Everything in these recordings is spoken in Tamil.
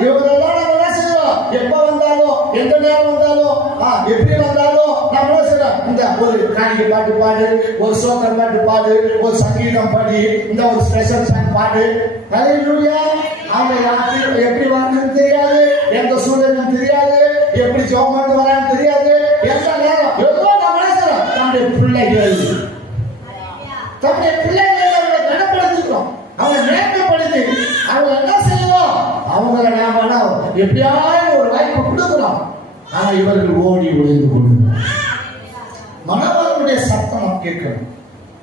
இவங்களெல்லாம் நம்ம என்ன செய்வோம் எப்ப வந்தாலும் எந்த நேரம் வந்தாலும் எப்படி வந்தாலும் நம்ம என்ன இந்த ஒரு காணிக்கை பாட்டு பாடு ஒரு சோக்கர் பாட்டு பாடு ஒரு சங்கீதம் பாடி இந்த ஒரு ஸ்பெஷல் சாங் பாடு ஹalleluya அவங்க யாருக்கு எப்படி வரணும்னு தெரியாது எந்த சூழலும் தெரியாது எப்படி ஜோம் பண்ணி வரான்னு தெரியாது எந்த நேரம் எவ்வளோ நம்ம என்ன செய்றோம் நம்முடைய பிள்ளைகள் தம்முடைய பிள்ளைகளை அவங்களை கனப்படுத்திக்கிறோம் அவங்களை மேன்மைப்படுத்தி அவங்க என்ன செய்வோம் அவங்கள நாம என்ன, எப்படியாவது ஒரு வாய்ப்பு கொடுக்கலாம். ஆனா இவர்கள் ஓடி ஒளிந்து கொள்ளும் மனவர்களுடைய சத்தம் நாம் கேட்கணும்.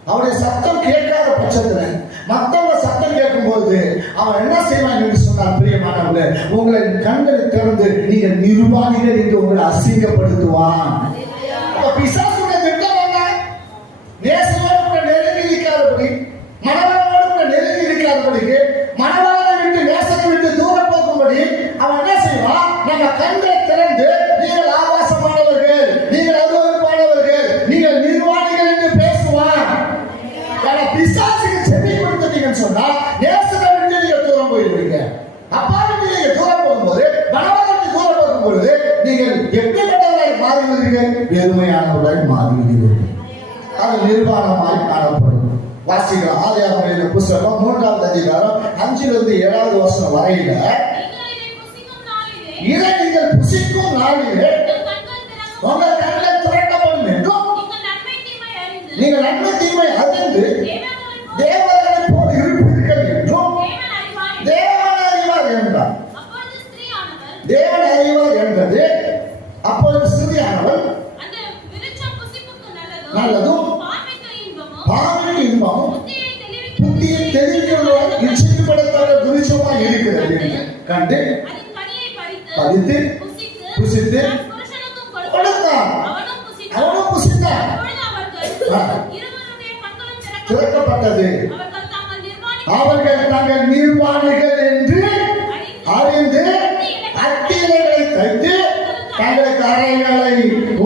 அவருடைய சத்தம் கேட்காத பட்சத்துல மத்தவங்க சத்தம் கேட்கும்போது அவன் என்ன செய்வான் என்று சொன்னார் பிரியமானவர்களே உங்களை கண்களை திறந்து நீங்க நிர்வாகிகள் என்று உங்களை அசிங்கப்படுத்துவான். பிசாசு மாறுவீர்கள் பெருமையானவர்களாய் மாறுவீர்கள் அது நிர்வாணமாய் காணப்படும். வாசிக்கலாம். ஆதியாகம புஸ்தகம் மூன்றாவது அதிகாரம் அஞ்சிலிருந்து ஏழாவது வருஷம் வரையில நீங்கள் இதை புசிக்கும் நாளிலே இதை நீங்கள் புசிக்கும் நாளிலே உங்கள் கண்கள் திறக்கப்படும் என்றும் நீங்கள் நன்மை தீமை அறிந்து நல்லதும் பார்வைக்கு இன்பமும் புத்தியை தெளிவிக்கும் நிச்சயப்படுத்தாத தெரிவிக்கிறவர்கள் இருக்கிறது கண்டு அதன் புசித்து கொடுத்தான். அவனும் புசித்தான். அவர்கள் திறக்கப்பட்டது அவர்கள் தங்கள் நிர்வாணிகள் என்று அறிந்து அத்திலைகளை தைத்து தங்களுக்கு அறைகளை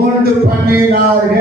உண்டு பண்ணினார்கள்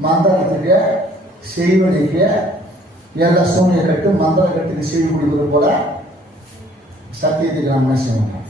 மந்திரத்துக்கு செய்வனுக்கு எல்லா சூனியை கட்டு மந்திர கட்டுக்கு செய்து கொடுக்குறது போல சத்தியத்துக்கு நம்ம என்ன செய்வோம்